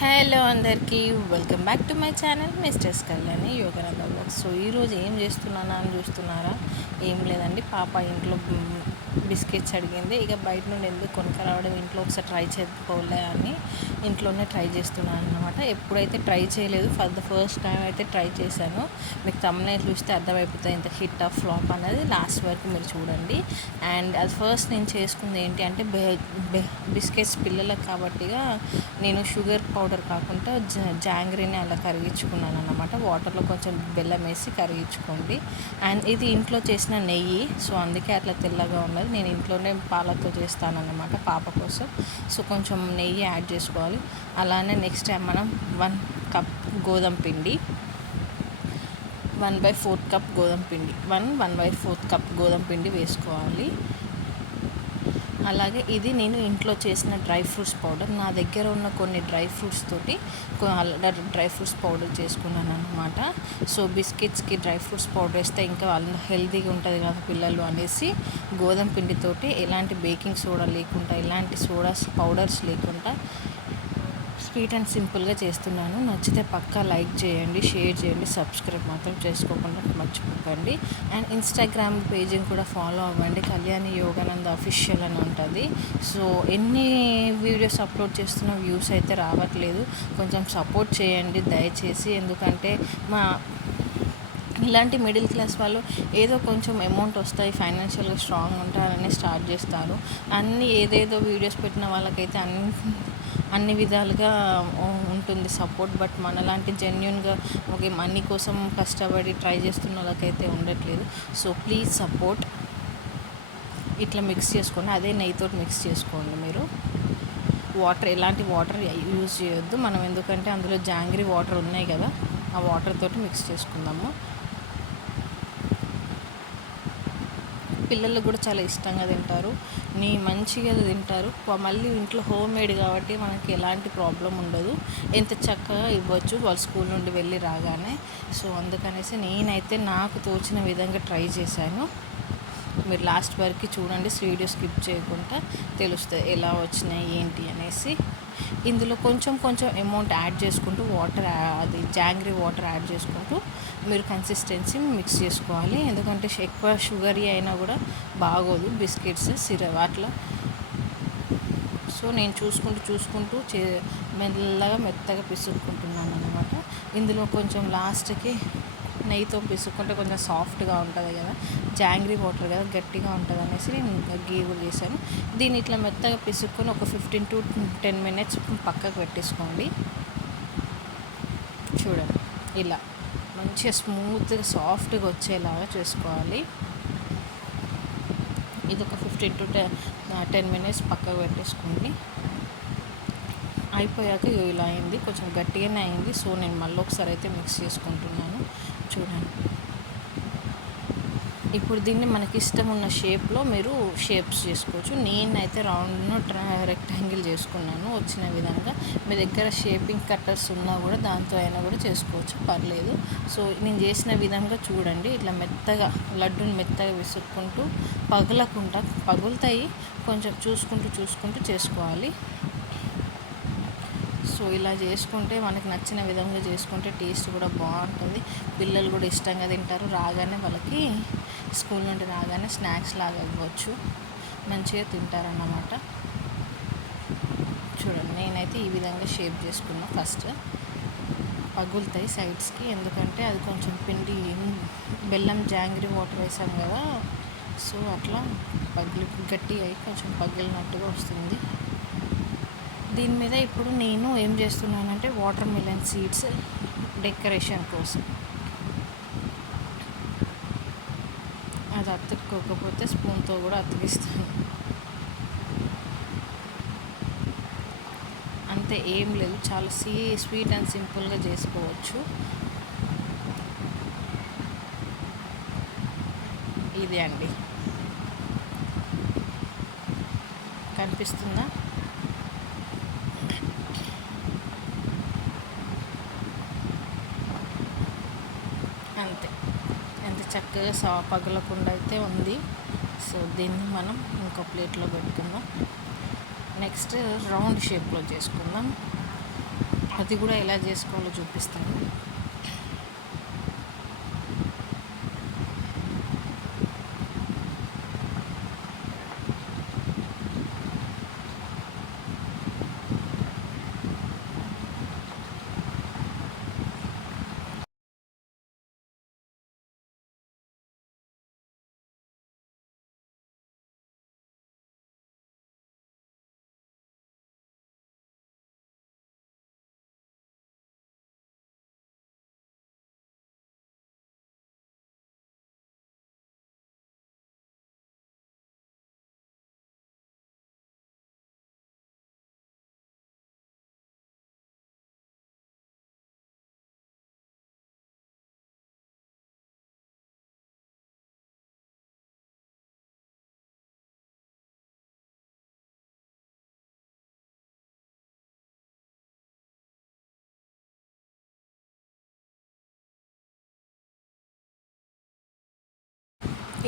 Hello అందరికీ welcome back to my channel misters Kalyani Yogananda vlogs. So ఈరోజు ఏం చేస్తున్నానా అని చూస్తున్నారా? ఏం లేదండి, పాప ఇంట్లో బిస్కెట్స్ అడిగింది. ఇక బయట నుండి ఎందుకు కొనుక్కరావడం, ఇంట్లో ఒకసారి ట్రై చేసుకోలే అని ఇంట్లోనే ట్రై చేస్తున్నాను అనమాట. ఎప్పుడైతే ట్రై చేయలేదు, ఫర్ ద ఫస్ట్ టైం అయితే ట్రై చేశాను. మీకు thumbnail చూస్తే అర్థమైపోతుంది ఇంత హిట్ ఆఫ్ ఫ్లాప్ అనేది. లాస్ట్ వరకు మీరు చూడండి. అండ్ అది ఫస్ట్ నేను చేసుకుంది ఏంటి అంటే బిస్కెట్స్ పిల్లలకు కాబట్టిగా నేను షుగర్ పౌడర్ కాకుండా జాంగ్రీని అలా కరిగించుకున్నాను అన్నమాట. వాటర్లో కొంచెం బెల్లం వేసి కరిగించుకోండి. అండ్ ఇది ఇంట్లో చేసిన నెయ్యి, సో అందుకే అట్లా తెల్లగా ఉన్నది. నేను ఇంట్లోనే పాలతో చేస్తాను అన్నమాట పాప కోసం. సో కొంచెం నెయ్యి యాడ్ చేసుకోవాలి. అలానే నెక్స్ట్ టైం మనం 1 కప్ గోధుమ పిండి, 1/4 కప్ గోధుమ పిండి, 1/4 కప్ గోధుమ పిండి వేసుకోవాలి. అలాగే ఇది నేను ఇంట్లో చేసిన డ్రై ఫ్రూట్స్ పౌడర్, నా దగ్గర ఉన్న కొన్ని డ్రై ఫ్రూట్స్ తోటి డ్రై ఫ్రూట్స్ పౌడర్ చేసుకున్నాను అనమాట. సో బిస్కెట్స్కి డ్రై ఫ్రూట్స్ పౌడర్ వేస్తే ఇంకా వాళ్ళు హెల్తీగా ఉంటుంది కదా పిల్లలు అనేసి గోధుమ పిండితోటి ఎలాంటి బేకింగ్ సోడా లేకుండా, ఎలాంటి పౌడర్స్ లేకుండా స్వీట్ అండ్ సింపుల్గా చేస్తున్నాను. నచ్చితే పక్కా లైక్ చేయండి, షేర్ చేయండి, సబ్స్క్రైబ్ మాత్రం చేసుకోకుండా మర్చిపోకండి. అండ్ ఇన్స్టాగ్రామ్ పేజీని కూడా ఫాలో అవ్వండి, కళ్యాణి యోగానంద అఫీషియల్ అని ఉంటుంది. సో ఎన్ని వీడియోస్ అప్లోడ్ చేస్తున్న వ్యూస్ అయితే రావట్లేదు, కొంచెం సపోర్ట్ చేయండి దయచేసి. ఎందుకంటే ఇలాంటి మిడిల్ క్లాస్ వాళ్ళు ఏదో కొంచెం అమౌంట్ వస్తాయి, ఫైనాన్షియల్గా స్ట్రాంగ్ ఉంటారని స్టార్ట్ చేస్తారు. ఏదేదో వీడియోస్ పెట్టిన వాళ్ళకైతే అన్ని విధాలుగా ఉంటుంది సపోర్ట్. బట్ మనలాంటి జెన్యున్గా ఓకే మనీ కోసం కష్టపడి ట్రై చేస్తున్న వాళ్ళకైతే ఉండట్లేదు. So please support. ఇట్లా మిక్స్ చేసుకోండి, అదే నెయ్యితో మిక్స్ చేసుకోండి మీరు. ఎలాంటి వాటర్ యూజ్ చేయొద్దు మనం, ఎందుకంటే అందులో జాంగ్రీ వాటర్ ఉన్నాయి కదా, ఆ వాటర్ తోటి మిక్స్ చేసుకుందాము. పిల్లలు కూడా చాలా ఇష్టంగా తింటారు, మంచిగా తింటారు. మళ్ళీ ఇంట్లో హోమ్ మేడ్ కాబట్టి మనకి ఎలాంటి ప్రాబ్లం ఉండదు, ఎంత చక్కగా ఇవ్వచ్చు వాళ్ళు స్కూల్ నుండి వెళ్ళి రాగానే. సో అందుకనేసి నేనైతే నాకు తోచిన విధంగా ట్రై చేశాను. మీరు లాస్ట్ వరకు చూడండి, వీడియో స్కిప్ చేయకుండా తెలుస్తుంది ఎలా వచ్చినాయి ఏంటి అనేసి. ఇందులో కొంచెం అమౌంట్ యాడ్ చేసుకుంటూ అది జాంగ్రీ వాటర్ యాడ్ చేసుకుంటూ మీరు కన్సిస్టెన్సీ మిక్స్ చేసుకోవాలి. ఎందుకంటే ఎక్కువ షుగరీ అయినా కూడా బాగోదు బిస్కెట్స్ అట్లా. సో నేను చూసుకుంటూ మెల్లగా మెత్తగా పిసుక్కుంటున్నాను అనమాట. ఇందులో కొంచెం లాస్ట్కి నెయ్యితో పిసుక్కుంటే కొంచెం సాఫ్ట్గా ఉంటుంది కదా, జాంగ్రీ వాటర్ కదా గట్టిగా ఉంటుంది అనేసి నేను గీవులు చేశాను. దీన్ని ఇట్లా మెత్తగా పిసుక్కొని ఒక 15 to 10 minutes పక్కకు పెట్టేసుకోండి. చూడండి ఇలా మంచిగా స్మూత్గా సాఫ్ట్గా వచ్చేలాగా చేసుకోవాలి. ఇది ఒక 15 to 10 minutes పక్కకు పెట్టేసుకోండి. అయిపోయాక ఇలా అయింది, కొంచెం గట్టిగానే అయింది. సో నేను మళ్ళీ ఒకసారి అయితే మిక్స్ చేసుకుంటున్నాను. చూడండి, ఇప్పుడు దీన్ని మనకి ఇష్టం ఉన్న షేప్లో మీరు షేప్స్ చేసుకోవచ్చు. నేనైతే రౌండ్ రెక్టాంగిల్ చేసుకున్నాను వచ్చిన విధంగా. మీ దగ్గర షేపింగ్ కట్టర్స్ ఉన్నా కూడా దాంతో అయినా కూడా చేసుకోవచ్చు, పర్లేదు. సో నేను చేసిన విధంగా చూడండి, ఇట్లా మెత్తగా లడ్డూని మెత్తగా విసుక్కుంటూ పగులుతాయి, కొంచెం చూసుకుంటూ చేసుకోవాలి. సో ఇలా చేసుకుంటే మనకి నచ్చిన విధంగా చేసుకుంటే టేస్ట్ కూడా బాగుంటుంది, పిల్లలు కూడా ఇష్టంగా తింటారు. రాగానే వాళ్ళకి స్కూల్ నుండి రాగానే స్నాక్స్ లాగా ఇవ్వచ్చు, మంచిగా తింటారన్నమాట. చూడండి, నేనైతే ఈ విధంగా షేప్ చేసుకున్నా. ఫస్ట్ పగులుతాయి సైడ్స్కి, ఎందుకంటే అది కొంచెం పిండి బెల్లం జాంగ్రీ వాటర్ వేసాం కదా, సో అట్లా గట్టి అయి కొంచెం పగిలినట్టుగా వస్తుంది. దీని మీద ఇప్పుడు నేను ఏం చేస్తున్నానంటే వాటర్ మిలన్ సీడ్స్ డెకరేషన్ కోసం, అది అతుక్కోకపోతే స్పూన్తో కూడా అతికిస్తాను. అంతే, ఏం లేదు, చాలా స్వీట్ అండ్ సింపుల్గా చేసుకోవచ్చు. ఇది అండి, కనిపిస్తుందా? అంతే, ఎంత చక్కగా పగలకుండా అయితే ఉంది. సో దీన్ని మనం ఇంకో ప్లేట్లో పెట్టుకుందాం. నెక్స్ట్ రౌండ్ షేప్లో చేసుకుందాం. అది కూడా ఎలా చేసుకోవాలో చూపిస్తాను.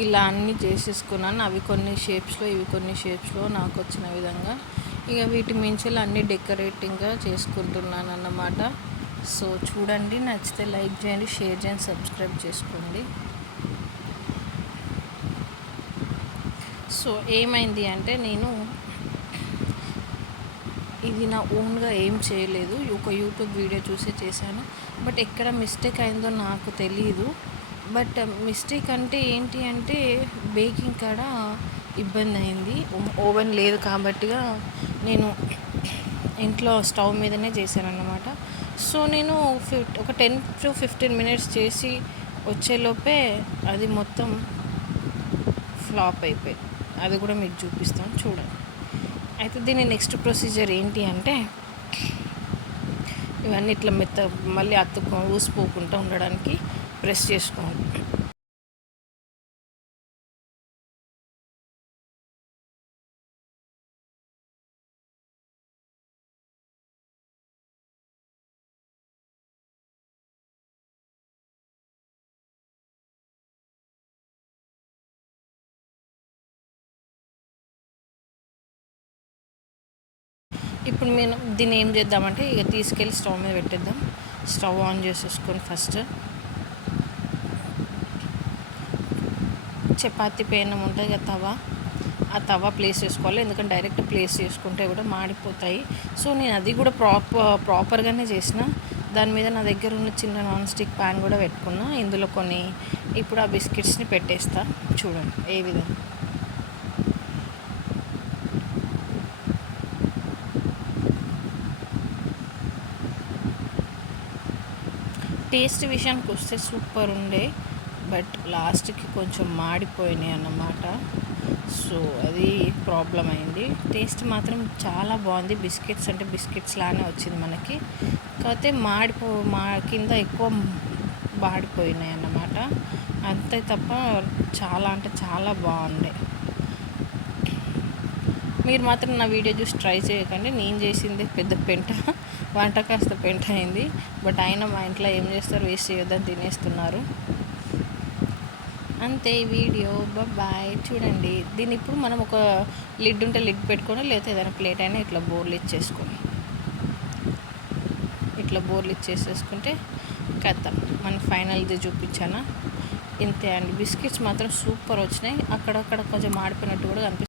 ఇలా అన్నీ చేసేసుకున్నాను. అవి కొన్ని షేప్స్లో, ఇవి కొన్ని షేప్స్లో నాకు వచ్చిన విధంగా. ఇక వీటి మించి అన్నీ డెకరేటింగ్గా చేసుకుంటున్నాను అన్నమాట. సో చూడండి, నచ్చితే లైక్ చేయండి, షేర్ చేయండి, సబ్స్క్రైబ్ చేసుకోండి. సో ఏమైంది అంటే, నేను ఇది నా ఓన్గా ఏం చేయలేదు, ఒక యూట్యూబ్ వీడియో చూసి చేశాను. బట్ ఎక్కడ మిస్టేక్ అయిందో నాకు తెలియదు. బట్ మిస్టేక్ అంటే ఏంటి అంటే, బేకింగ్ కాడ ఇబ్బంది అయింది. ఓవెన్ లేదు కాబట్టిగా నేను ఇంట్లో స్టవ్ మీదనే చేశాను అన్నమాట. సో నేను ఒక 10 to 15 మినిట్స్ చేసి వచ్చేలోపే అది మొత్తం ఫ్లాప్ అయిపోయింది. అది కూడా మీకు చూపిస్తాను, చూడండి. అయితే దీని నెక్స్ట్ ప్రొసీజర్ ఏంటి అంటే, ఇవన్నీ ఇట్లా మళ్ళీ ఊసిపోకుండా ఉండడానికి ప్రెస్ చేసుకోవాలి. ఇప్పుడు నేను దీన్ని ఏం చేద్దామంటే, ఇక తీసుకెళ్ళి స్టవ్ మీద పెట్టేద్దాం. స్టవ్ ఆన్ చేసేసుకొని ఫస్ట్ చపాతీ పేనం ఉంటుంది కదా, ఆ తవా ప్లేస్ చేసుకోవాలి. ఎందుకంటే డైరెక్ట్ ప్లేస్ చేసుకుంటే కూడా మాడిపోతాయి. సో నేను అది కూడా ప్రాపర్గానే చేసిన. దాని మీద నా దగ్గర ఉన్న చిన్న నాన్ స్టిక్ ప్యాన్ కూడా పెట్టుకున్నా. ఇందులో కొన్ని ఇప్పుడు ఆ బిస్కెట్స్ని పెట్టేస్తా, చూడండి ఏ విధంగా. టేస్ట్ విషయానికి వస్తే సూపర్ ఉండే, బట్ లాస్ట్కి కొంచెం మాడిపోయినాయి అన్నమాట. సో అది ప్రాబ్లం అయింది. టేస్ట్ మాత్రం చాలా బాగుంది. బిస్కెట్స్ అంటే బిస్కెట్స్ లానే వచ్చింది మనకి. కాకపోతే కింద ఎక్కువ మాడిపోయినాయి అన్నమాట. అంతే తప్ప చాలా అంటే చాలా బాగుండే. మీరు మాత్రం నా వీడియో చూసి ట్రై చేయకండి. నేను చేసింది పెద్ద పెంట, వంట కాస్త పెంట అయింది. బట్ అయినా మా ఇంట్లో ఏం చేస్తారు, వేస్ట్ చేయొద్దని తినేస్తున్నారు. అంతే వీడియో. బాయ్. చూడండి, దీన్ని ఇప్పుడు మనం ఒక లిడ్ ఉంటే లిడ్ పెట్టుకొని, లేకపోతే ఏదైనా ప్లేట్ అయినా ఇట్లా బోర్లు ఇచ్చేసుకొని, ఇట్లా బోర్లు ఇచ్చేసేసుకుంటే కథ మన ఫైనల్ది చూపించానా. ఇంతే అండి. బిస్కెట్స్ మాత్రం సూపర్ వచ్చినాయి. అక్కడక్కడ కొంచెం మాడిపోయినట్టు కూడా కనిపిస్తుంది.